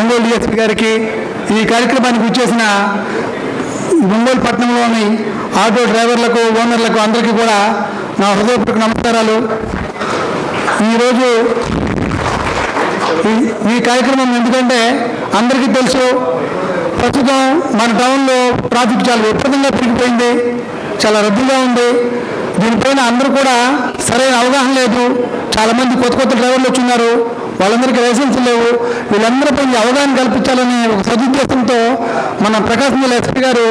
Ongole DSP గారికి ఈ కార్యక్రమానికి వచ్చేసిన ఒంగోలు పట్టణంలోని ఆటో డ్రైవర్లకు ఓనర్లకు అందరికీ కూడా నా హృదయపూర్వక నమస్కారాలు. ఈరోజు ఈ ఈ కార్యక్రమం ఎందుకంటే అందరికీ తెలుసు ప్రస్తుతం మన టౌన్లో ట్రాఫిక్ చాలా విపరీతంగా పెరిగిపోయింది చాలా రద్దీగా ఉంది. దీనిపైన అందరూ కూడా సరైన అవగాహన లేదు. చాలామంది కొత్త కొత్త డ్రైవర్లు వచ్చిన్నారు వాళ్ళందరికీ లైసెన్స్ లేవు. వీళ్ళందరిపై అవగాహన కల్పించాలని ఒక సదుద్దేశంతో మన ప్రకాశం జిల్లా ఎస్పీ గారు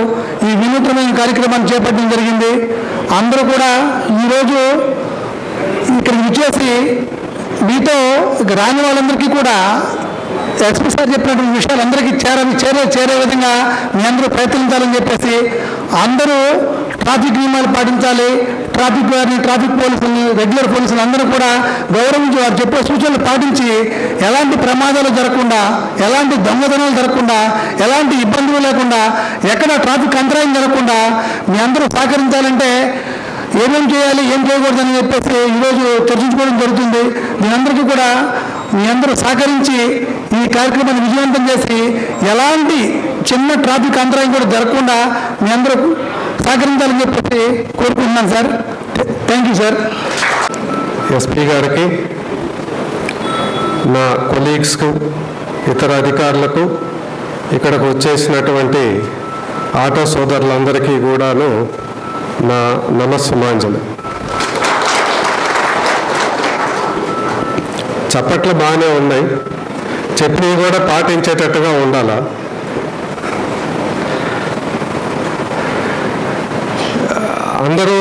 ఈ వినూత్నమైన కార్యక్రమాన్ని చేపట్టడం జరిగింది. అందరూ కూడా ఈరోజు ఇక్కడికి విచ్చేసి మీతో రాని వాళ్ళందరికీ కూడా ఎస్పీ సార్ చెప్పినటువంటి విషయాలు అందరికీ చేరని చేరే చేరే విధంగా మీ అందరూ ప్రయత్నించాలని చెప్పేసి అందరూ ట్రాఫిక్ నియమాలు పాటించాలి. ట్రాఫిక్ వారిని ట్రాఫిక్ పోలీసుల్ని రెగ్యులర్ పోలీసులు అందరూ కూడా గౌరవించి వారు చెప్పే సూచనలు పాటించి ఎలాంటి ప్రమాదాలు జరగకుండా ఎలాంటి దొంగతనాలు జరగకుండా ఎలాంటి ఇబ్బందులు లేకుండా ఎక్కడ ట్రాఫిక్ అంతరాయం జరగకుండా మీ అందరూ సహకరించాలంటే ఏమేం చేయాలి ఏం చేయకూడదని చెప్పేసి ఈరోజు చర్చించుకోవడం జరుగుతుంది. మీ అందరికీ కూడా మీ అందరూ సహకరించి ఈ కార్యక్రమాన్ని విజయవంతం చేసి ఎలాంటి చిన్న ట్రాఫిక్ అంతరాయం కూడా జరగకుండా మీ అందరూ సహకరించాలని చెప్పేసి కోరుకుంటున్నాను sir. Thank you sir. SP గారికి నా కొలీగ్స్కు ఇతర అధికారులకు ఇక్కడకు వచ్చేసినటువంటి ఆటో సోదరులందరికీ కూడాను నా నమస్సుమాంజలి. చప్పట్లు బాగానే ఉన్నాయి. చెప్పినవి కూడా పాటించేటట్టుగా ఉండాలా? అందరూ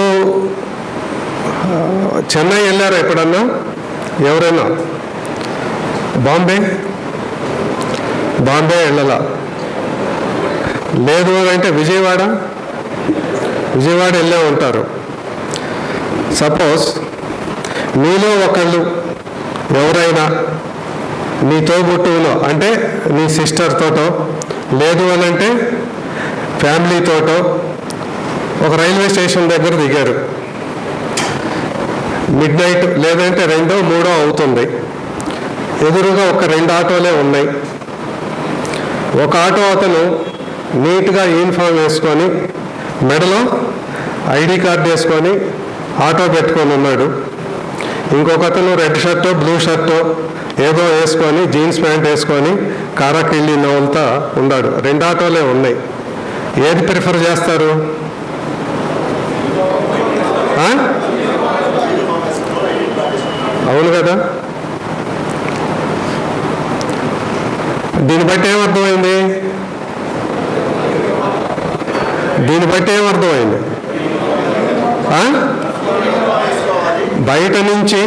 చెన్నై వెళ్ళారా ఎప్పుడన్నా? ఎవరైనా? బాంబే? బాంబే వెళ్ళాల? లేదు అంటే విజయవాడ? విజయవాడ వెళ్ళే ఉంటారు. సపోజ్ మీలో ఒకళ్ళు ఎవరైనా నీ తోబుట్టువులో అంటే నీ సిస్టర్తోటో లేదు అని అంటే ఫ్యామిలీతోటో ఒక రైల్వే స్టేషన్ దగ్గర దిగారు. మిడ్ నైట్ లేదంటే రెండో మూడో అవుతుంది. ఎదురుగా ఒక రెండు ఆటోలే ఉన్నాయి. ఒక ఆటో అతను నీట్గా యూనిఫామ్ వేసుకొని మెడలో ఐడి కార్డు వేసుకొని ఆటో పెట్టుకొని ఉన్నాడు. ఇంకొక అతను రెడ్ షర్టో బ్లూ షర్టో ఏదో వేసుకొని జీన్స్ ప్యాంట్ వేసుకొని కారాకిళ్ళి నవ్వులతో ఉన్నాడు. రెండు ఆటోలే ఉన్నాయి. ఏది ప్రిఫర్ చేస్తారు? అవును కదా? దీన్ని బట్టి ఏమర్థమైంది దీన్ని బట్టి ఏమర్థమైంది ఆ? బయట నుంచి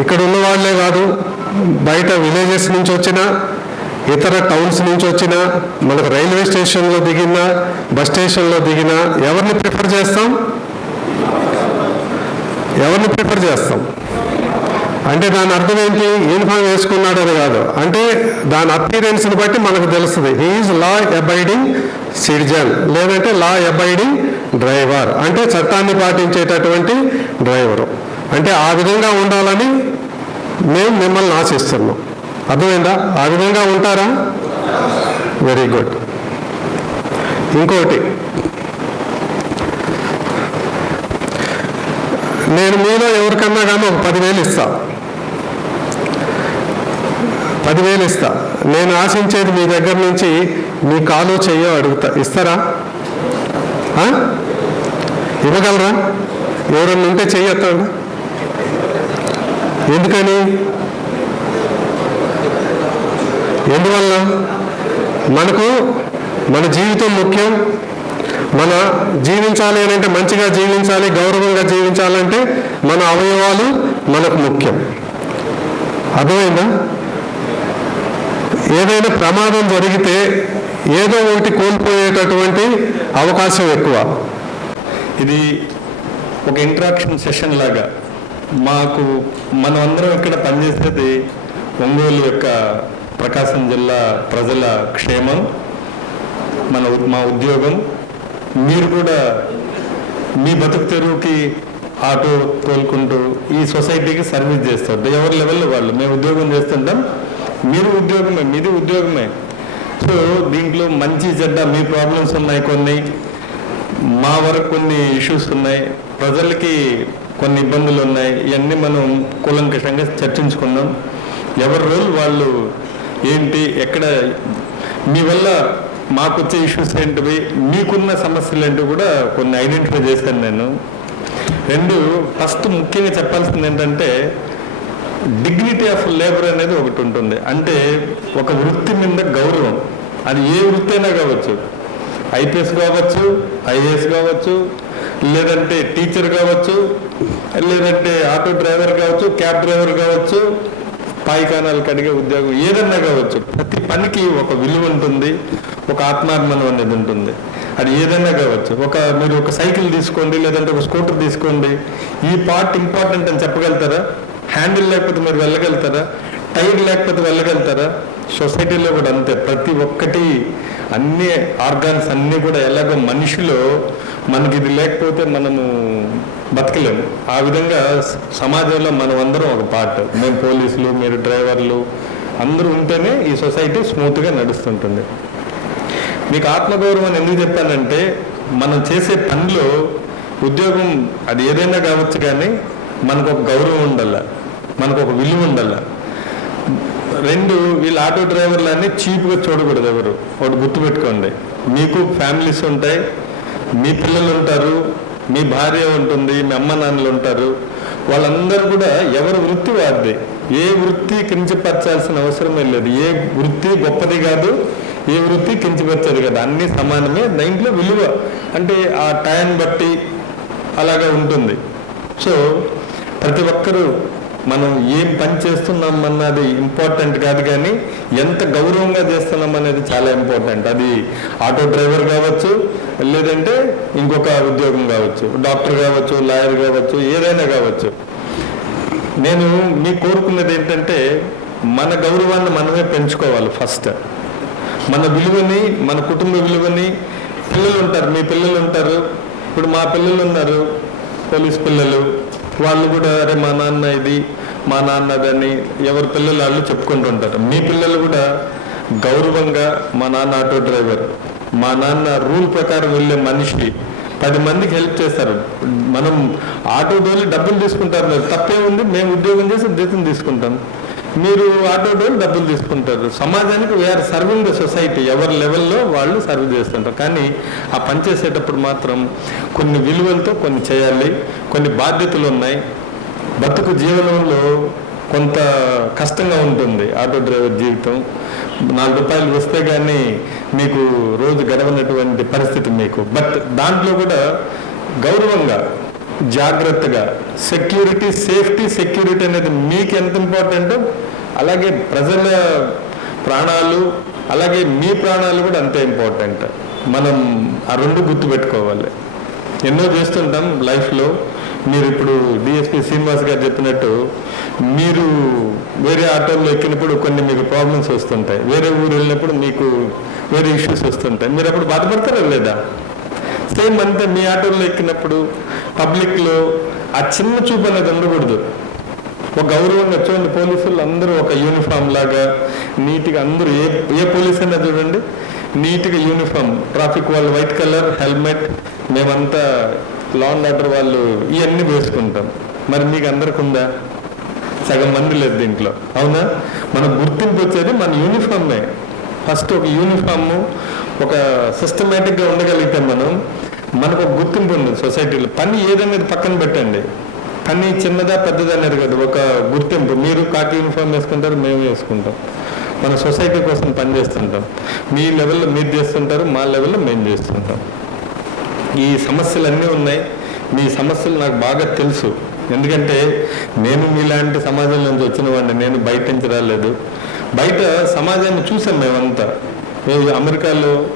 ఇక్కడ ఉన్న వాళ్ళే కాదు బయట విలేజెస్ నుంచి వచ్చిన ఇతర టౌన్స్ నుంచి వచ్చిన మనకు రైల్వే స్టేషన్లో దిగినా బస్ స్టేషన్లో దిగినా ఎవరిని ప్రిఫర్ చేస్తాం? ఎవరిని ప్రిఫర్ చేస్తాం? అంటే దాని అర్థం ఏంటి? యూనిఫామ్ వేసుకున్నాడు అని కాదు. అంటే దాని అపీరెన్స్ని బట్టి మనకు తెలుస్తుంది. హీఈస్ లా అబైడింగ్ సిటిజన్ లేదంటే లా అబైడింగ్ డ్రైవర్ అంటే చట్టాన్ని పాటించేటటువంటి డ్రైవరు అంటే ఆ విధంగా ఉండాలని మేము మిమ్మల్ని ఆశిస్తున్నాం. అర్థమైందా? ఆ విధంగా ఉంటారా? వెరీ గుడ్ ఇంకోటి. నేను మీలో ఎవరికన్నా కానీ ఒక పదివేలు ఇస్తాను పదివేలు ఇస్తా. నేను ఆశించేది మీ దగ్గర నుంచి మీ కాలు చెయ్యో అడుగుతా. ఇస్తారా? ఇవ్వగలరా? ఎవరన్నా ఉంటే చెయ్యొత్తాడు ఎందుకని? ఎందువల్ల? మనకు మన జీవితం ముఖ్యం. మన జీవించాలి అని అంటే మంచిగా జీవించాలి గౌరవంగా జీవించాలంటే మన అవయవాలు మనకు ముఖ్యం. అర్థమైందా? ఏదైనా ప్రమాదం జరిగితే ఏదో ఒకటి కోల్పోయేటటువంటి అవకాశం ఎక్కువ. ఇది ఒక ఇంటరాక్షన్ సెషన్ లాగా మాకు మనం అందరం ఇక్కడ పనిచేసేది ఒంగోలు యొక్క ప్రకాశం జిల్లా ప్రజల క్షేమం మన మా ఉద్యోగం. మీరు కూడా మీ బతుకు తెరువుకి ఆటో తోలుకుంటూ ఈ సొసైటీకి సర్వీస్ చేస్తారు. ఎవరి లెవెల్లో వాళ్ళు? మేము ఉద్యోగం చేస్తుంటాం మీరు ఉద్యోగమే మీది ఉద్యోగమే. సో దీంట్లో మంచి చెడ్డ మీ ప్రాబ్లమ్స్ ఉన్నాయి కొన్ని మా వరకు కొన్ని ఇష్యూస్ ఉన్నాయి ప్రజలకి కొన్ని ఇబ్బందులు ఉన్నాయి ఇవన్నీ మనం కూలంకషంగా చర్చించుకుందాం. ఎవరి రోల్ వాళ్ళు ఏంటి ఎక్కడ మీ వల్ల మాకు వచ్చే ఇష్యూస్ ఏంటివి మీకున్న సమస్యలు ఏంటి కూడా కొన్ని ఐడెంటిఫై చేశాను నేను. రెండు ఫస్ట్ ముఖ్యంగా చెప్పాల్సింది ఏంటంటే డిగ్నిటీ ఆఫ్ లేబర్ అనేది ఒకటి ఉంటుంది. అంటే ఒక వృత్తి మీద గౌరవం. అది ఏ వృత్తి అయినా కావచ్చు. ఐపీఎస్ కావచ్చు ఐఏఎస్ కావచ్చు లేదంటే టీచర్ కావచ్చు లేదంటే ఆటో డ్రైవర్ కావచ్చు క్యాబ్ డ్రైవర్ కావచ్చు పాయికానాలు కడిగే ఉద్యోగం ఏదన్నా కావచ్చు. ప్రతి పనికి ఒక విలువ ఉంటుంది ఒక ఆత్మాభిమానం అనేది ఉంటుంది. అది ఏదైనా కావచ్చు. ఒక మీరు ఒక సైకిల్ తీసుకోండి లేదంటే ఒక స్కూటర్ తీసుకోండి. ఈ పార్ట్ ఇంపార్టెంట్ అని చెప్పగలుగుతారా? హ్యాండిల్ లేకపోతే మీరు వెళ్ళగలుగుతారా? టైర్ లేకపోతే వెళ్ళగలుగుతారా? సొసైటీలో కూడా అంతే ప్రతి ఒక్కటి అన్ని ఆర్గాన్స్ అన్నీ కూడా ఎలాగో మనిషిలో మనకి ఇది లేకపోతే మనము బతకలేము. ఆ విధంగా సమాజంలో మనం అందరం ఒక పార్ట్. మేము పోలీసులు మీరు డ్రైవర్లు అందరూ ఉంటేనే ఈ సొసైటీ స్మూత్గా నడుస్తుంటుంది. మీకు ఆత్మగౌరవం ఎందుకు చెప్పానంటే మనం చేసే పనిలో ఉద్యోగం అది ఏదైనా కావచ్చు కానీ మనకు ఒక గౌరవం ఉండాలి. మనకు ఒక విలువ ఉండాల రెండు వీళ్ళ ఆటో డ్రైవర్లన్నీ చీప్గా చూడకూడదు ఎవరు. ఒకటి గుర్తుపెట్టుకోండి మీకు ఫ్యామిలీస్ ఉంటాయి మీ పిల్లలు ఉంటారు మీ భార్య ఉంటుంది మీ అమ్మ నాన్నలు ఉంటారు. వాళ్ళందరూ కూడా ఎవరి వృత్తి వారిది. ఏ వృత్తి కించపరచాల్సిన అవసరమే లేదు. ఏ వృత్తి గొప్పది కాదు ఏ వృత్తి కించపరచదు కదా. అన్ని సమానమే. దాంట్లో విలువ అంటే ఆ టైం బట్టి అలాగా ఉంటుంది. సో ప్రతి ఒక్కరూ మనం ఏం పని చేస్తున్నాం అన్నది ఇంపార్టెంట్ కాదు కానీ ఎంత గౌరవంగా చేస్తున్నాం అనేది చాలా ఇంపార్టెంట్ అది ఆటో డ్రైవర్ కావచ్చు లేదంటే ఇంకొక ఉద్యోగం కావచ్చు డాక్టర్ కావచ్చు లాయర్ కావచ్చు ఏదైనా కావచ్చు. నేను మీ కోరుకున్నది ఏంటంటే మన గౌరవాన్ని మనమే పెంచుకోవాలి ఫస్ట్ మన విలువని మన కుటుంబ విలువని పిల్లలు ఉంటారు మీ పిల్లలు ఉంటారు ఇప్పుడు మా పిల్లలు ఉన్నారు పోలీస్ పిల్లలు వాళ్ళు కూడా అరే మా నాన్న ఇది మా నాన్నదని ఎవరి పిల్లలు వాళ్ళు చెప్పుకుంటుంటారు మీ పిల్లలు కూడా గౌరవంగా మా నాన్న ఆటో డ్రైవర్ మా నాన్న రూల్ ప్రకారం వెళ్ళే మనిషి పది మందికి హెల్ప్ చేస్తారు. మనం ఆటో డోలు డబ్బులు తీసుకుంటారు. తప్పే ఉంది మేము ఉద్యోగం చేసి జీతం తీసుకుంటాం. మీరు ఆటో డోర్ డబ్బులు తీసుకుంటారు. సమాజానికి వీఆర్ సర్వింగ్ ద సొసైటీ ఎవరి లెవెల్లో వాళ్ళు సర్వ్ చేస్తుంటారు. కానీ ఆ పని చేసేటప్పుడు మాత్రం కొన్ని విలువలతో కొన్ని చేయాలి. కొన్ని బాధ్యతలు ఉన్నాయి. బతుకు జీవనంలో కొంత కష్టంగా ఉంటుంది ఆటో డ్రైవర్ జీవితం. నాలుగు రూపాయలు వస్తే కానీ మీకు రోజు గడవనటువంటి పరిస్థితి మీకు. బట్ దాంట్లో కూడా గౌరవంగా జాగ్రత్తగా సెక్యూరిటీ సేఫ్టీ సెక్యూరిటీ అనేది మీకు ఎంత ఇంపార్టెంటో అలాగే ప్రజల ప్రాణాలు అలాగే మీ ప్రాణాలు కూడా అంతే ఇంపార్టెంట్ మనం ఆ రెండు గుర్తుపెట్టుకోవాలి ఎన్నో చేస్తుంటాం లైఫ్లో. మీరు ఇప్పుడు డిఎస్పి శ్రీనివాస్ గారు చెప్పినట్టు మీరు వేరే ఆటోల్లో ఎక్కినప్పుడు కొన్ని మీకు ప్రాబ్లమ్స్ వస్తుంటాయి. వేరే ఊరు వెళ్ళినప్పుడు మీకు వేరే ఇష్యూస్ వస్తుంటాయి. మీరు అప్పుడు బాధపడతారా లేదా? సేమ్ అంతే మీ ఆటోల్లో ఎక్కినప్పుడు పబ్లిక్లో ఆ చిన్న చూపు అనేది ఉండకూడదు. ఒక గౌరవంగా చూడండి పోలీసులు. అందరూ ఒక యూనిఫామ్ లాగా నీట్గా అందరూ ఏ ఏ పోలీస్ అయినా చూడండి నీట్గా యూనిఫామ్ ట్రాఫిక్ వాళ్ళు వైట్ కలర్ హెల్మెట్ మేమంతా లా అండ్ ఆర్డర్ వాళ్ళు ఇవన్నీ వేసుకుంటాం. మరి మీకు అందరికి ఉందా? సగం మంది లేదు దీంట్లో. అవునా? మన గుర్తింపు వచ్చేది మన యూనిఫామే ఫస్ట్ ఒక యూనిఫామ్ ఒక సిస్టమేటిక్గా ఉండగలిగితే మనం మనకు ఒక గుర్తింపు ఉంది సొసైటీలో పని ఏదనేది పక్కన పెట్టండి. కానీ చిన్నదా పెద్దదా అనేది కాదు. ఒక గుర్తింపు. మీరు కాకి యూనిఫామ్ వేసుకుంటారు మేము వేసుకుంటాం. మన సొసైటీ కోసం పని చేస్తుంటాం. మీ లెవెల్లో మీరు చేస్తుంటారు మా లెవెల్లో మేము చేస్తుంటాం. ఈ సమస్యలు అన్నీ ఉన్నాయి. మీ సమస్యలు నాకు బాగా తెలుసు. ఎందుకంటే నేను మీలాంటి సమాజం నుంచి వచ్చిన వాడిని నేను బయట నుంచి రాలేదు. బయట సమాజాన్ని చూసాం మేమంతా. అమెరికాలో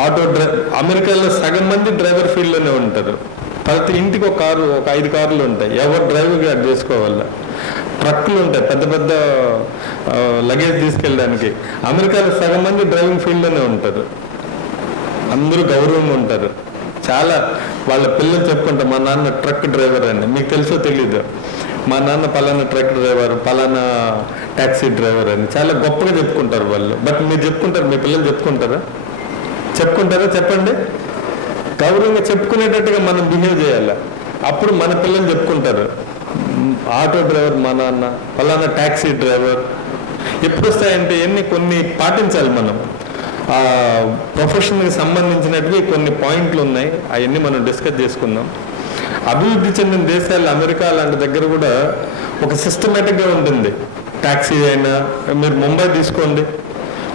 ఆటో డ్రై అమెరికాలో సగం మంది డ్రైవర్ ఫీల్డ్లోనే ఉంటారు. ప్రతి ఇంటికి ఒక కారు ఒక ఐదు కార్లు ఉంటాయి. ఎవరు డ్రైవర్ గారు చేసుకోవాల? ట్రక్కులు ఉంటాయి పెద్ద పెద్ద లగేజ్ తీసుకెళ్ళడానికి. అమెరికాలో సగం మంది డ్రైవింగ్ ఫీల్డ్లోనే ఉంటారు. అందరూ గౌరవంగా ఉంటారు. చాలా వాళ్ళ పిల్లలు చెప్పుకుంటారు మా నాన్న ట్రక్ డ్రైవర్ అని. మీకు తెలుసో తెలీదు? మా నాన్న పలానా ట్రక్ డ్రైవర్ పలానా ట్యాక్సీ డ్రైవర్ అని. చాలా గొప్పగా చెప్పుకుంటారు వాళ్ళు. బట్ మీరు చెప్పుకుంటారు మీ పిల్లలు చెప్పుకుంటారా? చెప్పుకుంటారా? చెప్పండి. గౌరవంగా చెప్పుకునేటట్టుగా మనం బిహేవ్ చేయాలి? అప్పుడు మన పిల్లలు చెప్పుకుంటారు. ఆటో డ్రైవర్ మా నాన్న పలానా ట్యాక్సీ డ్రైవర్. ఎప్పుడు వస్తాయంటే ఎన్ని కొన్ని పాటించాలి మనం. ఆ ప్రొఫెషన్కి సంబంధించినట్టుగా కొన్ని పాయింట్లు ఉన్నాయి. అవన్నీ మనం డిస్కస్ చేసుకుందాం. అభివృద్ధి చెందిన దేశాలు అమెరికా లాంటి దగ్గర కూడా ఒక సిస్టమేటిక్గా ఉంటుంది. ట్యాక్సీ అయినా మీరు ముంబై తీసుకోండి.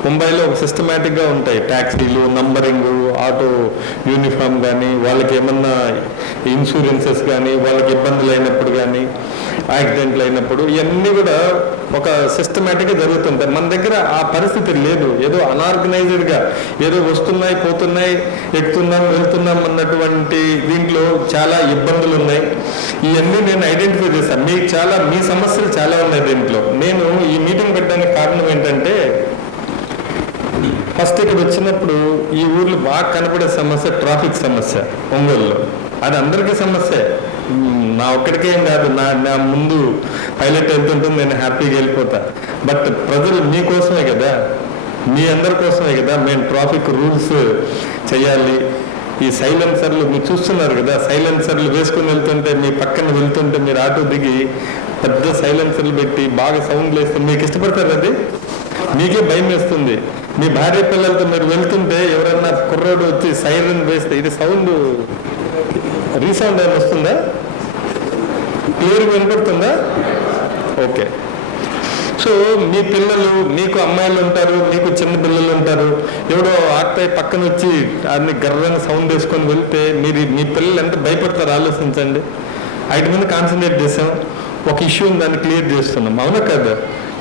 ముంబైలో ఒక సిస్టమేటిక్గా ఉంటాయి ట్యాక్సీలు నంబరింగ్ ఆటో యూనిఫామ్ కానీ వాళ్ళకి ఏమన్నా ఇన్సూరెన్సెస్ కానీ వాళ్ళకి ఇబ్బందులు అయినప్పుడు కానీ యాక్సిడెంట్లు అయినప్పుడు ఇవన్నీ కూడా ఒక సిస్టమేటిక్గా జరుగుతుంటాయి. మన దగ్గర ఆ పరిస్థితి లేదు. ఏదో అనార్గనైజ్డ్గా ఏదో వస్తున్నాయి పోతున్నాయి ఎక్కుతున్నాం వెళ్తున్నాం అన్నటువంటి దీంట్లో చాలా ఇబ్బందులు ఉన్నాయి. ఇవన్నీ నేను ఐడెంటిఫై చేశాను. మీకు చాలా మీ సమస్యలు చాలా ఉన్నాయి దీంట్లో. నేను ఈ మీటింగ్ పెట్టడానికి కారణం ఏంటంటే ఫస్ట్ ఇక్కడ వచ్చినప్పుడు ఈ ఊర్లో బాగా కనపడే సమస్య ట్రాఫిక్ సమస్య ఒంగోలులో. అది అందరికీ సమస్య. నా ఒక్కడికే ఏం కాదు నా నా ముందు పైలట్ వెళ్తుంటుంది నేను హ్యాపీగా వెళ్ళిపోతా. బట్ ప్రజలు మీకోసమే కదా. మీ అందరి కోసమే కదా మేము ట్రాఫిక్ రూల్స్ చేయాలి. ఈ సైలెన్సర్లు మీరు చూస్తున్నారు కదా సైలెన్సర్లు వేసుకుని వెళ్తుంటే మీ పక్కన వెళ్తుంటే మీరు ఆటో దిగి పెద్ద సైలెన్సర్లు పెట్టి బాగా సౌండ్ వేస్తే మీకు ఇష్టపడతారు అది? మీకే భయం వేస్తుంది. మీ భార్య పిల్లలతో మీరు వెళ్తుంటే ఎవరన్నా కుర్రోడు వచ్చి సైరన్ వేస్తే ఇది సౌండ్ రీసౌండ్ ఏమైనా వస్తుందా? క్లియర్గా వినపడుతుందా? ఓకే సో మీ పిల్లలు మీకు అమ్మాయిలు ఉంటారు మీకు చిన్న పిల్లలు ఉంటారు. ఎవడో ఆక్తాయి పక్కన వచ్చి అన్ని గర్రంగా సౌండ్ వేసుకొని వెళ్తే మీరు మీ పిల్లలు ఎంత భయపడతారు ఆలోచించండి. వాటి మీద కాన్సన్ట్రేట్ చేసాం ఒక ఇష్యూ దాన్ని క్లియర్ చేస్తున్నాం. అవునా కదా?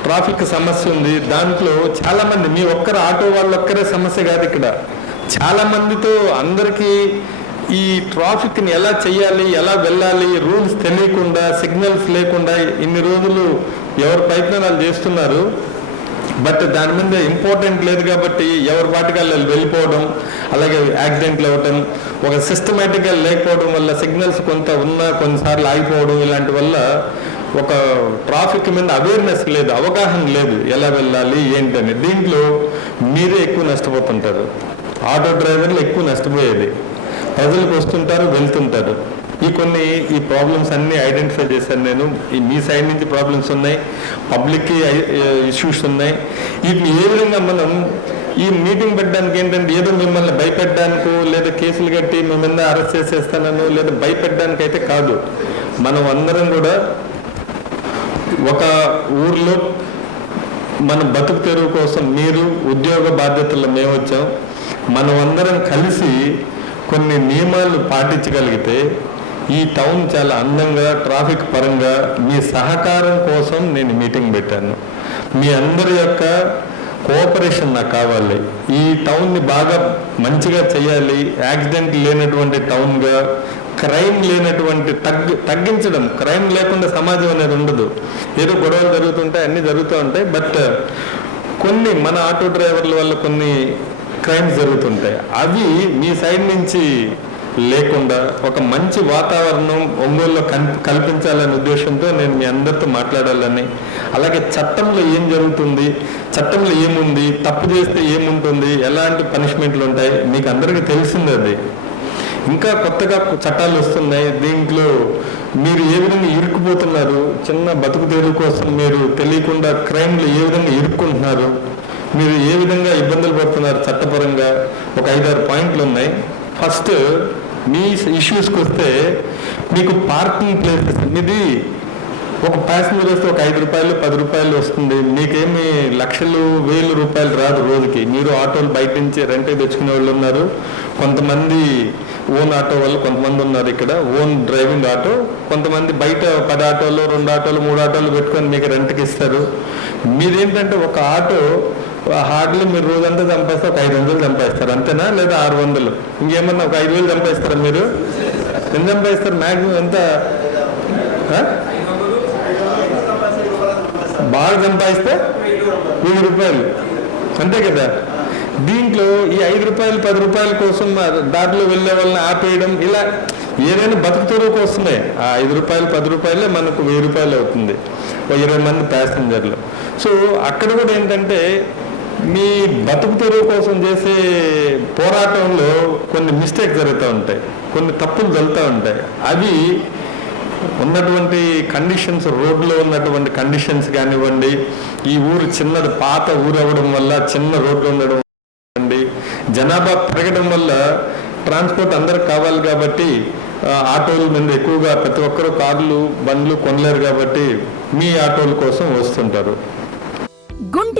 ట్రాఫిక్ సమస్య ఉంది. దాంట్లో చాలా మంది మీ ఒక్కరు ఆటో వాళ్ళ ఒక్కరే సమస్య కాదు ఇక్కడ. చాలా మందితో అందరికీ ఈ ట్రాఫిక్ని ఎలా చేయాలి ఎలా వెళ్ళాలి రూల్స్ తెలియకుండా సిగ్నల్స్ లేకుండా ఇన్ని రోజులు ఎవరు ప్రయత్నాలు చేస్తున్నారు. బట్ దాని మీద ఇంపార్టెంట్ లేదు కాబట్టి ఎవరి పాటికి వాళ్ళు వెళ్ళిపోవడం అలాగే యాక్సిడెంట్లు అవ్వటం ఒక సిస్టమేటిక్గా లేకపోవడం వల్ల సిగ్నల్స్ కొంత ఉన్నా కొన్నిసార్లు ఆగిపోవడం ఇలాంటి వల్ల ఒక ట్రాఫిక్ మీద అవేర్నెస్ లేదు అవగాహన లేదు ఎలా వెళ్ళాలి ఏంటని దీంట్లో మీరే ఎక్కువ నష్టపోతుంటారు. ఆటో డ్రైవర్లు ఎక్కువ నష్టపోయేది. ప్రజలకు వస్తుంటారు వెళ్తుంటారు. ఈ కొన్ని ఈ ప్రాబ్లమ్స్ అన్ని ఐడెంటిఫై చేశాను నేను. ఈ మీ సైడ్ నుంచి ప్రాబ్లమ్స్ ఉన్నాయి పబ్లిక్కి ఇష్యూస్ ఉన్నాయి. వీటిని ఏ విధంగా మనం ఈ మీటింగ్ పెట్టడానికి ఏంటంటే ఏదో మిమ్మల్ని భయపెట్టడానికో లేదా కేసులు కట్టి మిమ్మల్ని అరెస్ట్ చేసేస్తానను లేదా భయపెట్టడానికి అయితే కాదు. మనం అందరం కూడా ఒక ఊర్లో మన బతుకు తెరువు కోసం మీరు ఉద్యోగ బాధ్యతల్లో మేము వచ్చాం మనం అందరం కలిసి కొన్ని నియమాలు పాటించగలిగితే ఈ టౌన్ చాలా అందంగా ట్రాఫిక్ పరంగా మీ సహకారం కోసం నేను మీటింగ్ పెట్టాను. మీ అందరి యొక్క కోఆపరేషన్ నాకు కావాలి. ఈ టౌన్ని బాగా మంచిగా చేయాలి. యాక్సిడెంట్ లేనటువంటి టౌన్గా క్రైమ్ లేనటువంటి తగ్గి తగ్గించడం క్రైమ్ లేకుండా సమాజం అనేది ఉండదు. ఏదో గొడవలు జరుగుతుంటాయి అన్నీ జరుగుతూ ఉంటాయి. బట్ కొన్ని మన ఆటో డ్రైవర్ల వల్ల కొన్ని క్రైమ్స్ జరుగుతుంటాయి. అవి మీ సైడ్ నుంచి లేకుండా ఒక మంచి వాతావరణం ఒంగోలులో కల్పించాలనే ఉద్దేశంతో నేను మీ అందరితో మాట్లాడాలని. అలాగే చట్టంలో ఏం జరుగుతుంది చట్టంలో ఏముంది తప్పు చేస్తే ఏముంటుంది ఎలాంటి పనిష్మెంట్లు ఉంటాయి మీకు అందరికీ తెలిసింది అది. ఇంకా కొత్తగా చట్టాలు వస్తున్నాయి దీంట్లో మీరు ఏ విధంగా ఇరుక్కుపోతున్నారు చిన్న బతుకు తెరువు కోసం మీరు తెలియకుండా క్రైమ్లు ఏ విధంగా ఇరుక్కుంటున్నారు మీరు ఏ విధంగా ఇబ్బందులు పడుతున్నారు చట్టపరంగా ఒక ఐదారు పాయింట్లు ఉన్నాయి ఫస్ట్ మీ ఇష్యూస్కి వస్తే మీకు పార్కింగ్ ప్లేసెస్ మీది ఒక ప్యాసింజర్ వస్తే ఒక ఐదు రూపాయలు పది రూపాయలు వస్తుంది. మీకేమి లక్షలు వేలు రూపాయలు రాదు రోజుకి. మీరు ఆటోలు బయట నుంచి రెంట్ తెచ్చుకునే వాళ్ళు ఉన్నారు. కొంతమంది ఓన్ ఆటో వాళ్ళు కొంతమంది ఉన్నారు ఇక్కడ. Own driving auto. కొంతమంది బయట పది ఆటోలు రెండు ఆటోలు మూడు ఆటోలు పెట్టుకొని మీకు రెంట్కి ఇస్తారు. మీరేంటంటే ఒక ఆటో హార్డ్లీ మీరు రోజంతా చంపేస్తే ఒక ఐదు వందలు చంపేస్తారు అంతేనా? లేదా ఆరు వందలు? ఇంకేమన్నా ఒక ఐదు వేలు చంపేస్తారా మీరు? ఎంత చంపేస్తారు? మ్యాక్సిమం ఎంత? బాగా సంపాదిస్తే వెయ్యి రూపాయలు. అంతే కదా? దీంట్లో ఈ ఐదు రూపాయలు పది రూపాయల కోసం ఆ దారిలో వెళ్ళే వాళ్ళని ఆపేయడం ఇలా ఏదైనా బతుకు తెరువుకు వస్తున్నాయి ఆ ఐదు రూపాయలు పది రూపాయలే మనకు వెయ్యి రూపాయలు అవుతుంది. ఓ ఇరవై మంది ప్యాసింజర్లు. సో అక్కడ కూడా ఏంటంటే మీ బతుకు తెరువు కోసం చేసే పోరాటంలో కొన్ని మిస్టేక్ జరుగుతూ ఉంటాయి. కొన్ని తప్పులు జరుగుతూ ఉంటాయి. అవి ఉన్నటువంటి కండిషన్స్ రోడ్లో ఉన్నటువంటి కండిషన్స్ కానివ్వండి ఈ ఊరు చిన్నది పాత ఊరు అవ్వడం వల్ల చిన్న రోడ్లు ఉండడం అండి జనాభా పెరగడం వల్ల ట్రాన్స్పోర్ట్ అందరికి కావాలి కాబట్టి ఆటోల మీద ఎక్కువగా ప్రతి ఒక్కరు కార్లు బండ్లు కొనలేరు కాబట్టి మీ ఆటోల కోసం వస్తుంటారు.